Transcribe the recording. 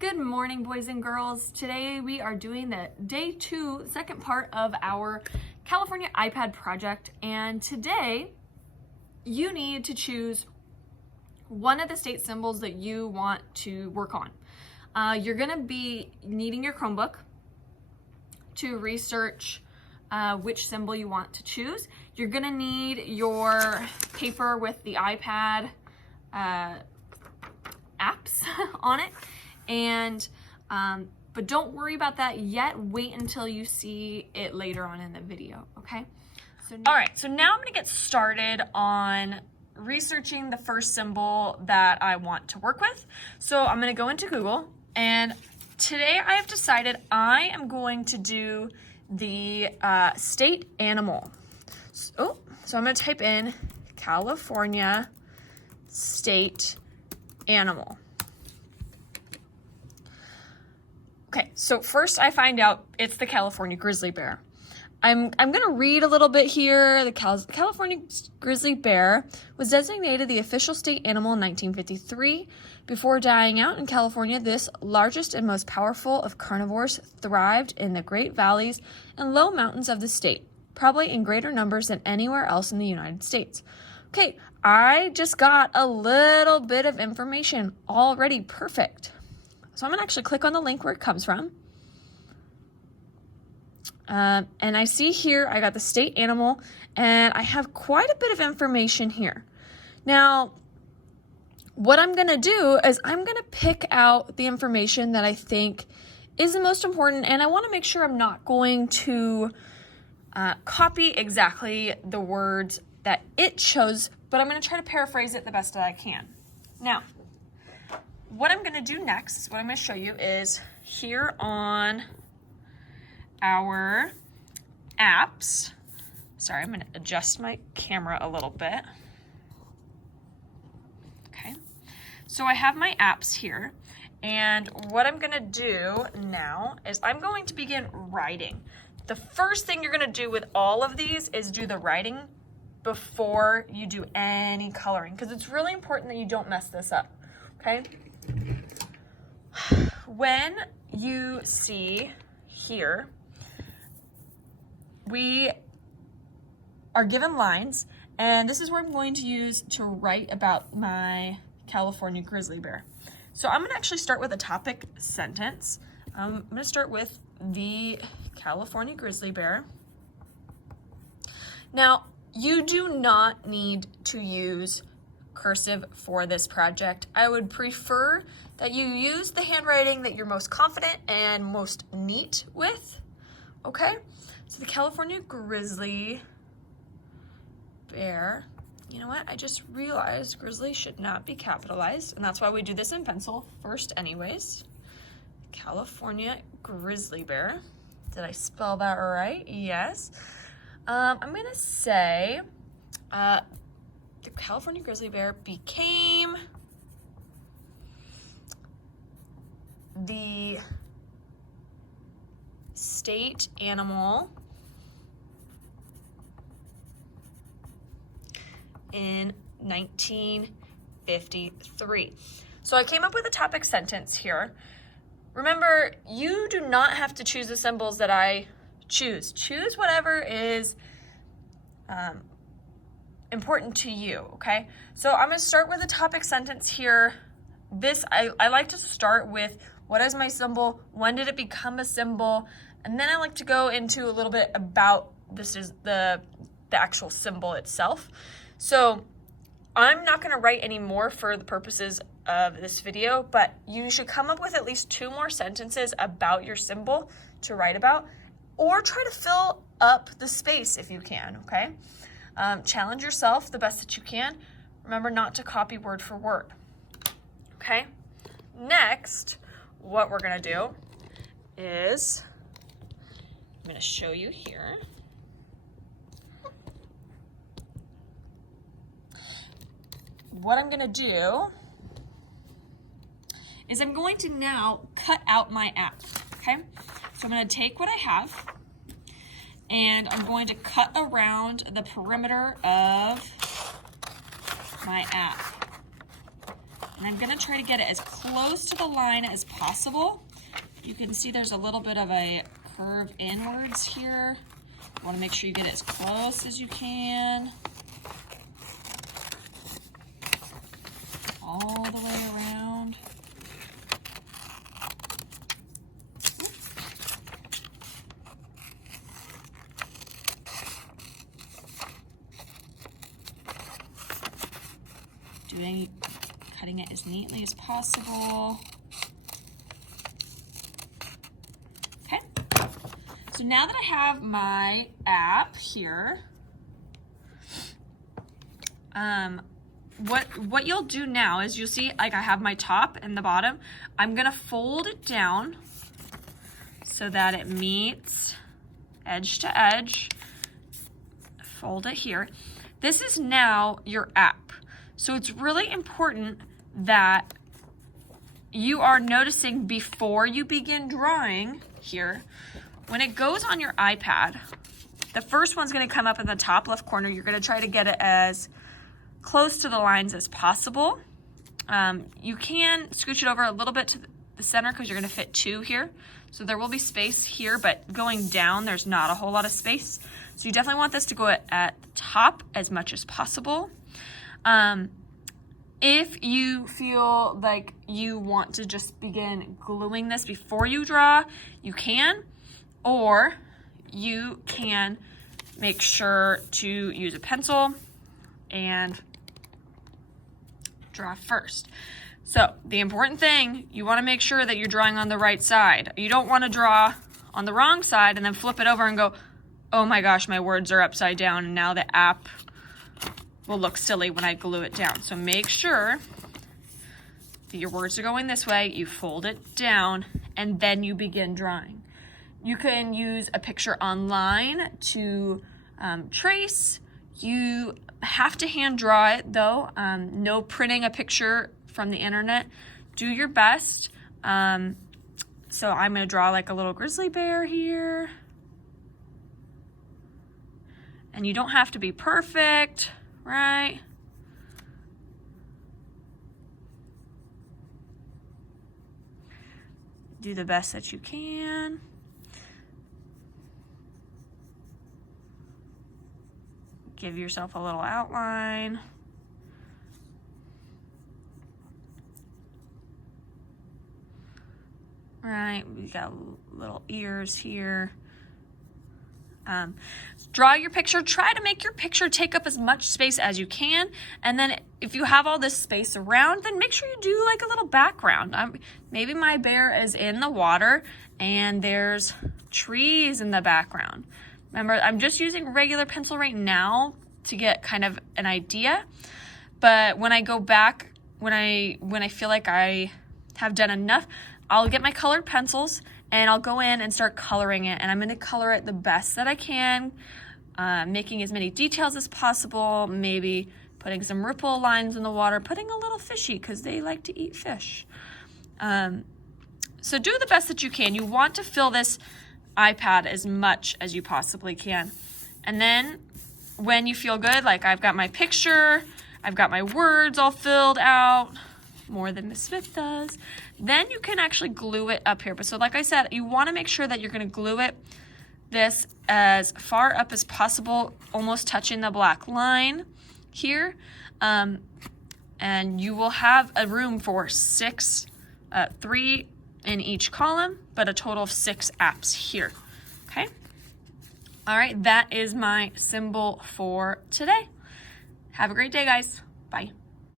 Good morning, boys and girls. Today we are doing the day 2, second part of our California iPad project. And today you need to choose one of the state symbols that you want to work on. You're gonna be needing your Chromebook to research which symbol you want to choose. You're gonna need your paper with the iPad apps on it. And but don't worry about that yet. Wait until you see it later on in the video, okay? All right, so now I'm gonna get started on researching the first symbol that I want to work with. So I'm gonna go into Google, and today I have decided I am going to do the state animal. So I'm gonna type in California state animal. Okay, so first I find out it's the California grizzly bear. I'm gonna read a little bit here. The California grizzly bear was designated the official state animal in 1953. Before dying out in California, this largest and most powerful of carnivores thrived in the great valleys and low mountains of the state, probably in greater numbers than anywhere else in the United States. Okay, I just got a little bit of information already. Perfect. So I'm gonna actually click on the link where it comes from. And I see here, I got the state animal, and I have quite a bit of information here. Now, what I'm gonna do is I'm gonna pick out the information that I think is the most important, and I wanna make sure I'm not going to copy exactly the words that it chose, but I'm gonna try to paraphrase it the best that I can. Now, what I'm gonna do next, what I'm gonna show you is here on our apps. Sorry, I'm gonna adjust my camera a little bit. Okay, so I have my apps here, and what I'm gonna do now is I'm going to begin writing. The first thing you're gonna do with all of these is do the writing before you do any coloring, because it's really important that you don't mess this up, okay? When you see here, we are given lines, and this is where I'm going to use to write about my California grizzly bear. So I'm gonna actually start with a topic sentence. I'm gonna start with the California grizzly bear. Now, you do not need to use cursive for this project. I would prefer that you use the handwriting that you're most confident and most neat with, okay? So the California grizzly bear, you know what? I just realized grizzly should not be capitalized, and that's why we do this in pencil first anyways. California grizzly bear. Did I spell that right? Yes. I'm gonna say, the California grizzly bear became the state animal in 1953. So I came up with a topic sentence here. Remember, you do not have to choose the symbols that I choose. Choose whatever is important to you, okay? So I'm gonna start with a topic sentence here. This, I like to start with, what is my symbol? When did it become a symbol? And then I like to go into a little bit about this is the actual symbol itself. So I'm not gonna write any more for the purposes of this video, but you should come up with at least 2 more sentences about your symbol to write about, or try to fill up the space if you can, okay? Challenge yourself the best that you can. Remember not to copy word for word, okay? Next, what we're gonna do is, I'm gonna show you here. What I'm gonna do is I'm going to now cut out my app, okay? So I'm gonna take what I have, and I'm going to cut around the perimeter of my app. And I'm gonna try to get it as close to the line as possible. You can see there's a little bit of a curve inwards here. You wanna make sure you get it as close as you can. All the way around. Cutting it as neatly as possible. Okay, so now that I have my app here, what you'll do now is you'll see like I have my top and the bottom. I'm gonna fold it down so that it meets edge to edge. Fold it here. This is now your app. So it's really important that you are noticing before you begin drawing here, when it goes on your iPad, the first one's gonna come up in the top left corner. You're gonna try to get it as close to the lines as possible. You can scooch it over a little bit to the center because you're gonna fit 2 here. So there will be space here, but going down, there's not a whole lot of space. So you definitely want this to go at the top as much as possible. If you feel like you want to just begin gluing this before you draw, you can, or you can make sure to use a pencil and draw first. So the important thing, you want to make sure that you're drawing on the right side. You don't want to draw on the wrong side and then flip it over and go, oh my gosh, my words are upside down and now the app will look silly when I glue it down. So make sure that your words are going this way, you fold it down, and then you begin drawing. You can use a picture online to trace. You have to hand draw it though. No printing a picture from the internet. Do your best. So I'm gonna draw like a little grizzly bear here. And you don't have to be perfect, right? Do the best that you can. Give yourself a little outline. Right, we got little ears here. Draw your picture. Try to make your picture take up as much space as you can. And then if you have all this space around, then make sure you do like a little background. Maybe my bear is in the water and there's trees in the background. Remember, I'm just using regular pencil right now to get kind of an idea. But when I go back, when I feel like I have done enough, I'll get my colored pencils and I'll go in and start coloring it. And I'm gonna color it the best that I can, making as many details as possible, maybe putting some ripple lines in the water, putting a little fishy because they like to eat fish. So do the best that you can. You want to fill this iPad as much as you possibly can. And then when you feel good, like I've got my picture, I've got my words all filled out, more than Miss Smith does, then you can actually glue it up here. But so like I said, you want to make sure that you're going to glue this as far up as possible, almost touching the black line here. And you will have a room for 3 in each column, but a total of 6 apps here, okay? All right, that is my symbol for today. Have a great day, guys. Bye.